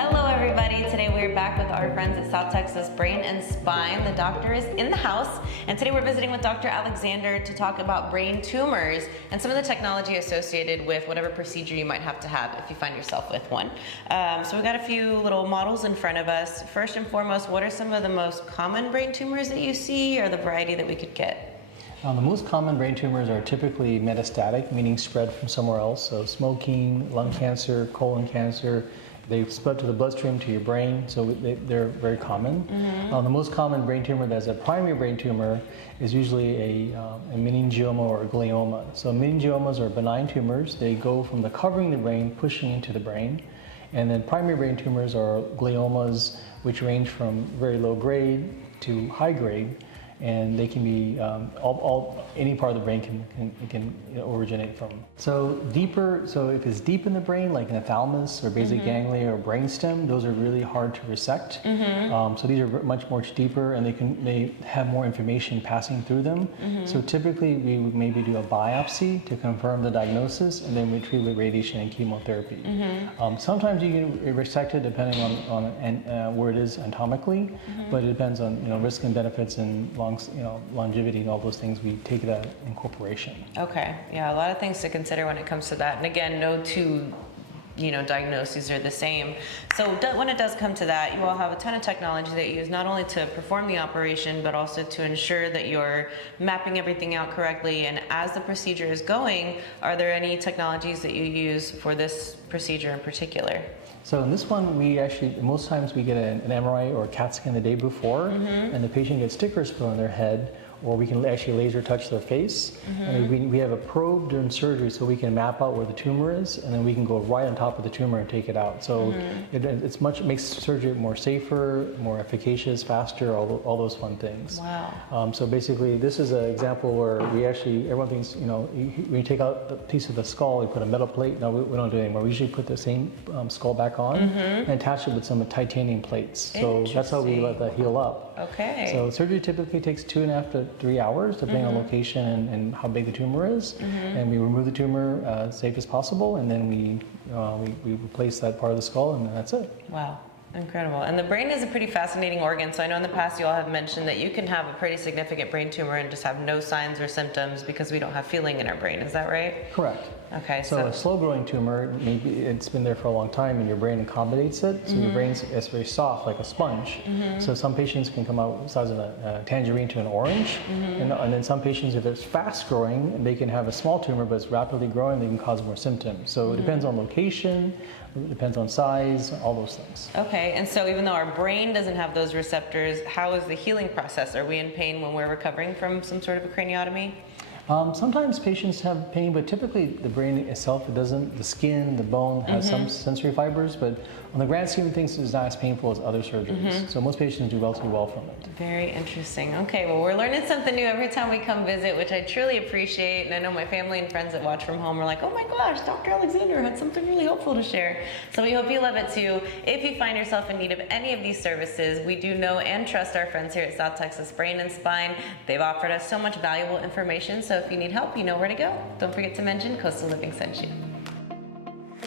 Hello everybody, today we're back with our friends at South Texas Brain and Spine. The doctor is in the house, and today we're visiting with Dr. Alexander to talk about brain tumors and some of the technology associated with whatever procedure you might have to have if you find yourself with one. So we've got a few little models in front of us. First and foremost, what are some of the most common brain tumors that you see, or the variety that we could get? The most common brain tumors are typically metastatic, meaning spread from somewhere else. So smoking, lung cancer, colon cancer, they spread to the bloodstream, to your brain, so they're very common. The most common brain tumor that's a primary brain tumor is usually a meningioma or a glioma. So meningiomas are benign tumors. They go from the covering the brain, pushing into the brain. And then primary brain tumors are gliomas, which range from very low grade to high grade. And they can be any part of the brain can originate from. So if it's deep in the brain, like in the thalamus or basic ganglia or brainstem, those are really hard to resect. So these are much more deeper, and they have more information passing through them. So typically we would maybe do a biopsy to confirm the diagnosis, and then we treat with radiation and chemotherapy. Sometimes you can resect it depending on where it is anatomically, but it depends on risk and benefits and longevity and all those things. We take that incorporation. Okay, yeah, a lot of things to consider when it comes to that. And again, no two diagnoses are the same. So when it does come to that, you all have a ton of technology that you use not only to perform the operation, but also to ensure that you're mapping everything out correctly. And as the procedure is going, are there any technologies that you use for this procedure in particular? So in this one, most times we get an MRI or a CAT scan the day before, and the patient gets stickers put on their head, or we can actually laser touch their face. And we have a probe during surgery, so we can map out where the tumor is, and then we can go right on top of the tumor and take it out. So it makes surgery more safer, more efficacious, faster, all those fun things. Wow. So basically, this is an example where everyone thinks, when you take out a piece of the skull, you put a metal plate. No, we don't do it anymore. We usually put the same skull back on and attach it with some titanium plates. So that's how we let that heal up. Okay. So surgery typically takes 2.5 to 3 hours, depending on location and how big the tumor is. And we remove the tumor as safe as possible, and then we replace that part of the skull, and that's it. Wow. Incredible. And the brain is a pretty fascinating organ. So I know in the past you all have mentioned that you can have a pretty significant brain tumor and just have no signs or symptoms because we don't have feeling in our brain. Is that right? Correct. Okay. So a slow-growing tumor, maybe it's been there for a long time, and your brain accommodates it. So your brain is very soft, like a sponge. So some patients can come out the size of a tangerine to an orange, and then some patients, if it's fast-growing, they can have a small tumor, but it's rapidly growing, they can cause more symptoms. So it depends on location, it depends on size, all those things. Okay. And so even though our brain doesn't have those receptors, how is the healing process? Are we in pain when we're recovering from some sort of a craniotomy? Sometimes patients have pain, but typically the brain itself, it doesn't. The skin, the bone has some sensory fibers, but on the grand scheme of things, it's not as painful as other surgeries. So most patients do relatively well from it. Very interesting. Okay, well, we're learning something new every time we come visit, which I truly appreciate. And I know my family and friends that watch from home are like, oh my gosh, Dr. Alexander had something really helpful to share. So we hope you love it too. If you find yourself in need of any of these services, we do know and trust our friends here at South Texas Brain and Spine. They've offered us so much valuable information. So if you need help, you know where to go. Don't forget to mention Coastal Living sent you.